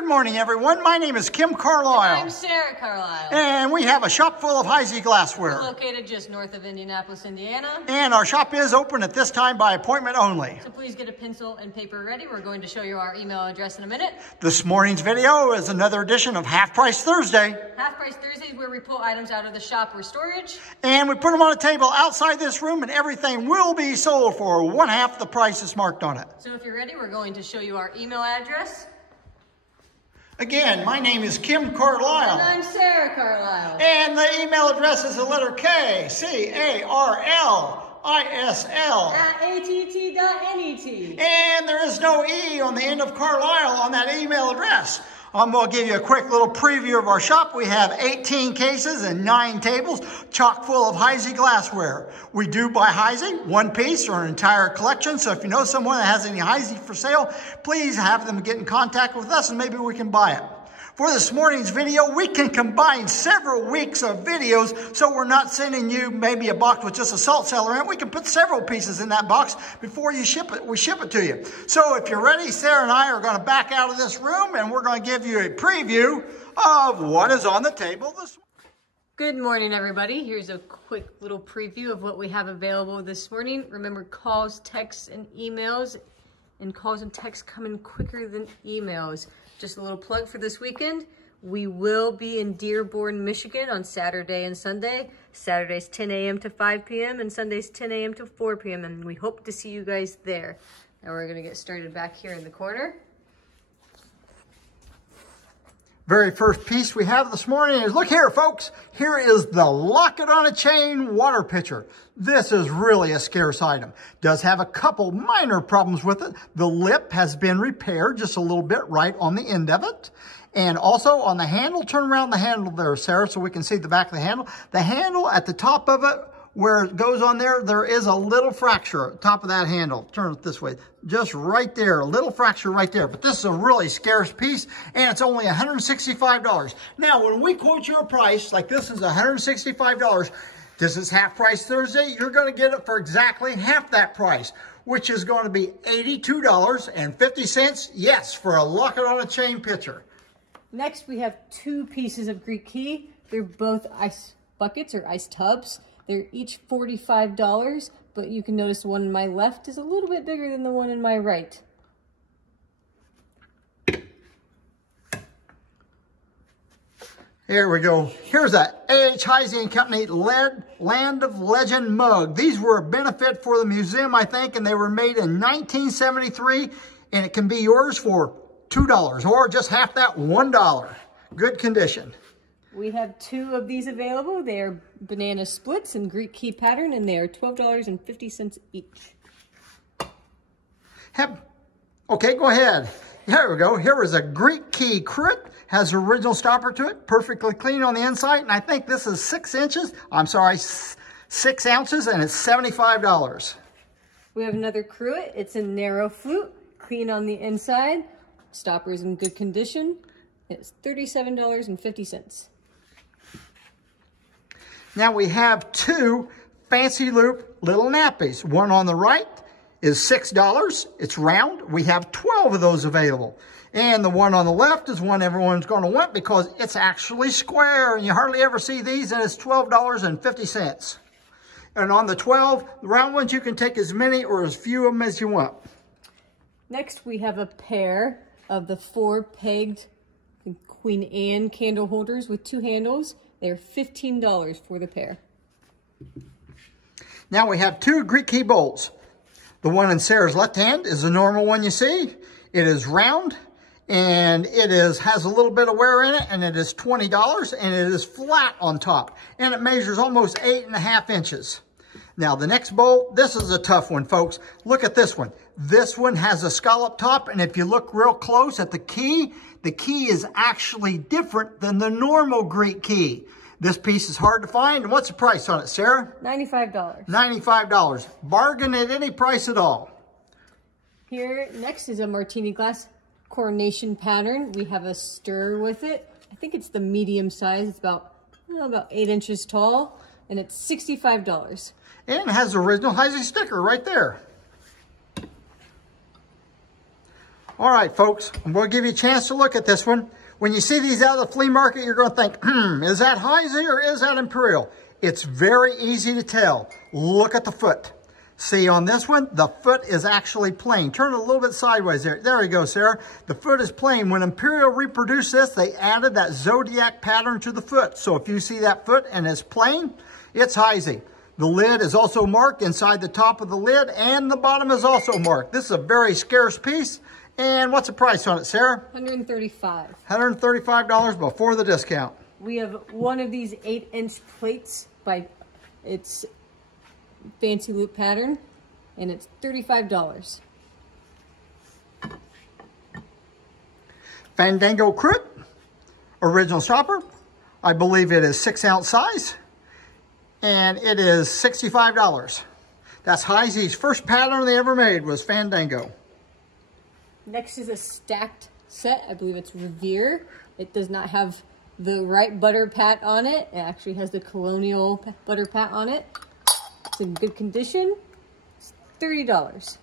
Good morning, everyone. My name is Kim Carlisle. And I'm Sarah Carlisle. And we have a shop full of Heisey glassware. We're located just north of Indianapolis, Indiana. And our shop is open at this time by appointment only. So please get a pencil and paper ready. We're going to show you our email address in a minute. This morning's video is another edition of Half Price Thursday. Half Price Thursday is where we pull items out of the shop or storage. And we put them on a table outside this room, and everything will be sold for one half the price that's marked on it. So if you're ready, we're going to show you our email address. Again, my name is Kim Carlisle. And I'm Sarah Carlisle. And the email address is the letter K, C-A-R-L-I-S-L. At att.net. And there is no E on the end of Carlisle on that email address. I'm going to give you a quick little preview of our shop. We have 18 cases and 9 tables, chock full of Heisey glassware. We do buy Heisey, one piece or an entire collection. So if you know someone that has any Heisey for sale, please have them get in contact with us and maybe we can buy it. For this morning's video, we can combine several weeks of videos, so we're not sending you maybe a box with just a salt cellar in it. We can put several pieces in that box before you ship it. We ship it to you. So if you're ready, Sarah and I are going to back out of this room, and we're going to give you a preview of what is on the table this morning. Good morning, everybody. Here's a quick little preview of what we have available this morning. Remember, calls, texts, and emails. And calls and texts come in quicker than emails. Just a little plug for this weekend. We will be in Dearborn, Michigan on Saturday and Sunday. Saturday's 10 a.m. to 5 p.m. and Sunday's 10 a.m. to 4 p.m. And we hope to see you guys there. Now we're gonna get started back here in the corner. Very first piece we have this morning is, look here, folks. Here is the Lock It on a Chain water pitcher. This is really a scarce item. Does have a couple minor problems with it. The lip has been repaired just a little bit right on the end of it. And also on the handle, turn around the handle there, Sarah, so we can see the back of the handle. The handle at the top of it, where it goes on there, there is a little fracture at the top of that handle. Turn it this way. Just right there, a little fracture right there. But this is a really scarce piece, and it's only $165. Now, when we quote you a price, like this is $165, this is Half Price Thursday, you're going to get it for exactly half that price, which is going to be $82.50, yes, for a Lock It on a Chain pitcher. Next, we have 2 pieces of Greek key. They're both ice buckets or ice tubs. They're each $45, but you can notice the one on my left is a little bit bigger than the one in my right. Here we go. Here's a A.H. Heisey & Company Land of Legend mug. These were a benefit for the museum, I think, and they were made in 1973, and it can be yours for $2 or just half that, $1. Good condition. We have 2 of these available. They are banana splits in Greek key pattern, and they are $12.50 each. Okay, go ahead. Here we go. Here is a Greek key cruet. Has original stopper to it. Perfectly clean on the inside. And I think this is 6 ounces, and it's $75. We have another cruet. It's a narrow flute, clean on the inside. Stopper's in good condition. It's $37.50. Now we have 2 fancy loop little nappies. One on the right is $6. It's round. We have 12 of those available. And the one on the left is one everyone's going to want because it's actually square. And you hardly ever see these, and it's $12.50. And on the 12, the round ones, you can take as many or as few of them as you want. Next, we have a pair of the 4 pegged Queen Anne candle holders with 2 handles. They're $15 for the pair. Now we have 2 Greek key bowls. The one in Sarah's left hand is the normal one you see. It is round, and it has a little bit of wear in it, and it is $20, and it is flat on top, and it measures almost 8.5 inches. Now the next bowl, this is a tough one, folks. Look at this one. This one has a scallop top, and if you look real close at the key is actually different than the normal Greek key. This piece is hard to find. And what's the price on it, Sarah? $95. $95. Bargain at any price at all. Here, next is a martini glass coronation pattern. We have a stir with it. I think it's the medium size. It's about 8 inches tall, and it's $65. And it has the original Heisey sticker right there. All right, folks, I'm going to give you a chance to look at this one. When you see these out of the flea market, you're going to think, is that Heisey or is that Imperial? It's very easy to tell. Look at the foot. See on this one, the foot is actually plain. Turn it a little bit sideways there. There you go, Sarah. The foot is plain. When Imperial reproduced this, they added that zodiac pattern to the foot. So if you see that foot and it's plain, it's Heisey. The lid is also marked inside the top of the lid, and the bottom is also marked. This is a very scarce piece. And what's the price on it, Sarah? $135. $135 before the discount. We have one of these 8-inch plates by its fancy loop pattern, and it's $35. Fandango Crit, original stopper. I believe it is 6-ounce size, and it is $65. That's Heisey's first pattern they ever made was Fandango. Next is a stacked set. I believe it's Revere. It does not have the right butter pat on it. It actually has the Colonial butter pat on it. It's in good condition. It's $30.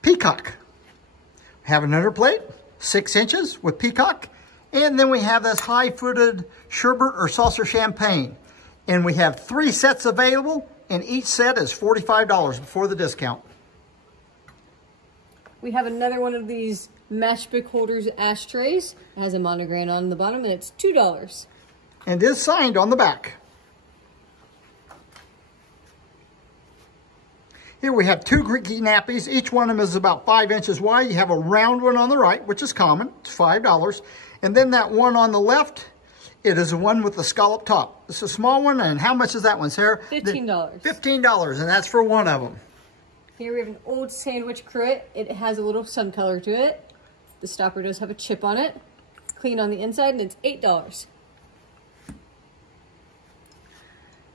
Peacock. We have another plate, 6 inches with peacock. And then we have this high-footed sherbet or saucer champagne. And we have 3 sets available, and each set is $45 before the discount. We have another one of these matchbook holders ashtrays. It has a monogram on the bottom, and it's $2. And is signed on the back. Here we have 2 Greeky nappies. Each one of them is about 5 inches wide. You have a round one on the right, which is common. It's $5. And then that one on the left, it is the one with the scallop top. It's a small one, and how much is that one, Sarah? $15. $15, and that's for one of them. Here we have an old sandwich cruet. It has a little sun color to it. The stopper does have a chip on it. Clean on the inside, and it's $8.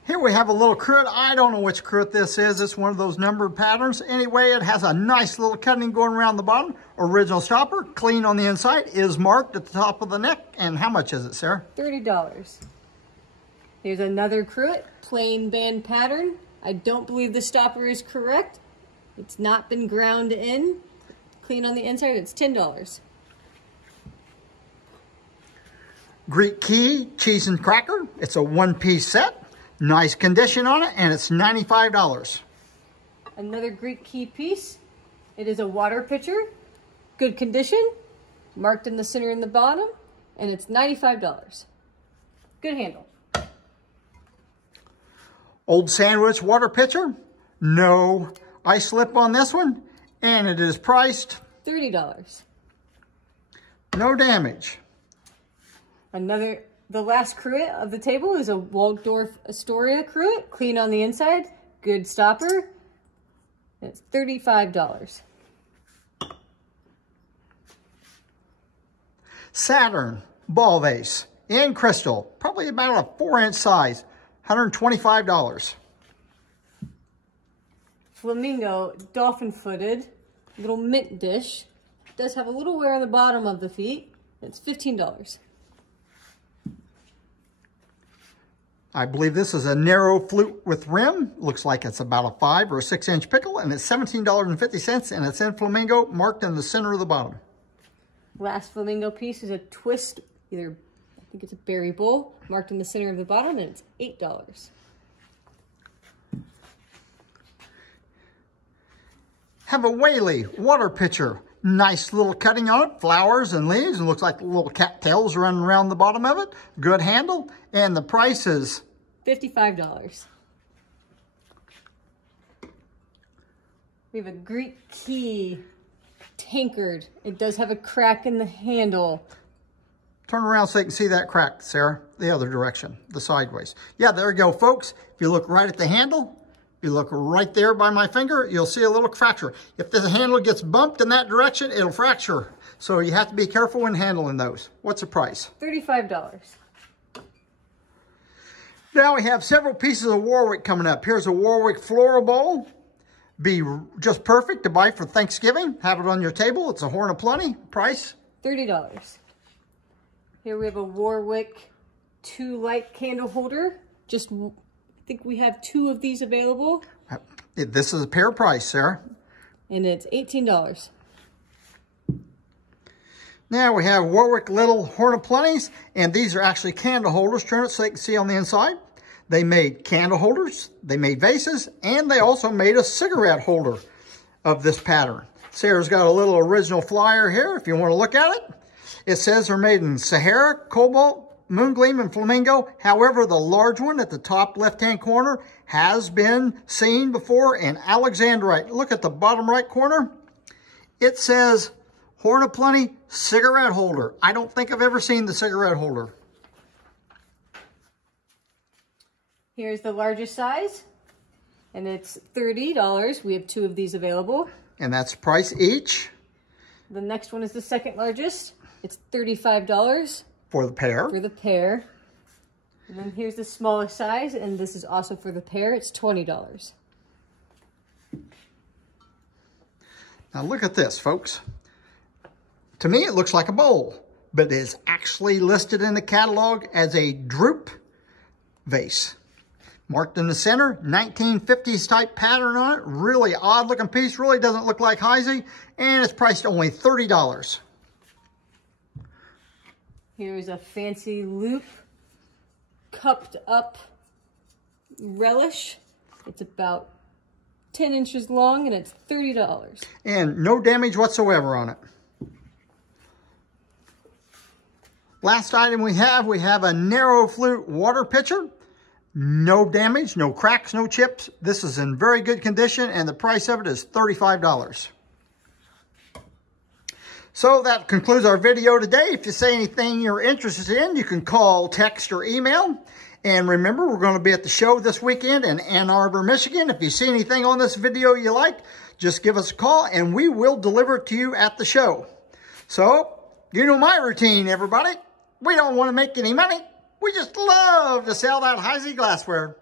Here we have a little cruet. I don't know which cruet this is. It's one of those numbered patterns. Anyway, it has a nice little cutting going around the bottom. Original stopper, clean on the inside, is marked at the top of the neck. And how much is it, Sarah? $30. Here's another cruet, plain band pattern. I don't believe the stopper is correct. It's not been ground in. Clean on the inside, it's $10. Greek Key cheese and cracker. It's a 1-piece set. Nice condition on it, and it's $95. Another Greek key piece. It is a water pitcher, good condition, marked in the center and the bottom, and it's $95. Good handle. Old sandwich water pitcher. No ice slip on this one, and it is priced $30. no damage. The last cruet of the table is a Waldorf Astoria cruet, clean on the inside, good stopper. And it's $35. Saturn ball vase in crystal, probably about a 4-inch size, $125. Flamingo dolphin footed little mint dish. It does have a little wear on the bottom of the feet. It's $15. I believe this is a narrow flute with rim. Looks like it's about a 5 or a 6-inch pickle, and it's $17.50, and it's in flamingo, marked in the center of the bottom. Last flamingo piece is a twist, I think it's a berry bowl, marked in the center of the bottom, and it's $8. Have a Whaley water pitcher. Nice little cutting on it, flowers and leaves. It looks like little cattails running around the bottom of it. Good handle, and the price is $55. We have a Greek key tankard. It does have a crack in the handle. Turn around so you can see that crack, Sarah. The other direction, the sideways. Yeah, there you go, folks. If you look right at the handle, if you look right there by my finger, you'll see a little fracture. If the handle gets bumped in that direction, it'll fracture. So you have to be careful when handling those. What's the price? $35. Now we have several pieces of Warwick coming up. Here's a Warwick floral bowl. Be just perfect to buy for Thanksgiving. Have it on your table. It's a horn of plenty. Price? $30. Here we have a Warwick 2 light candle holder. I think we have 2 of these available. This is a pair price, Sarah. And it's $18. Now we have Warwick Little Horn of Plenties, and these are actually candle holders. Turn it so you can see on the inside. They made candle holders, they made vases, and they also made a cigarette holder of this pattern. Sarah's got a little original flyer here if you want to look at it. It says they're made in Sahara, Cobalt, Moongleam, and Flamingo. However, the large one at the top left-hand corner has been seen before in Alexandrite. Look at the bottom right corner. It says Horn of Plenty cigarette holder. I don't think I've ever seen the cigarette holder. Here's the largest size, and it's $30. We have 2 of these available. And that's the price each. The next one is the second largest. It's $35. For the pair. For the pair. And then here's the smallest size, and this is also for the pair. It's $20. Now look at this, folks. To me, it looks like a bowl, but it is actually listed in the catalog as a droop vase. Marked in the center, 1950s type pattern on it. Really odd looking piece, really doesn't look like Heisey, and it's priced only $30. Here's a fancy loop, cupped up relish. It's about 10 inches long, and it's $30. And no damage whatsoever on it. Last item we have a narrow flute water pitcher. No damage, no cracks, no chips. This is in very good condition, and the price of it is $35. So that concludes our video today. If you say anything you're interested in, you can call, text, or email. And remember, we're going to be at the show this weekend in Ann Arbor, Michigan. If you see anything on this video you like, just give us a call, and we will deliver it to you at the show. So, you know my routine, everybody. We don't want to make any money. We just love to sell that Heisey glassware.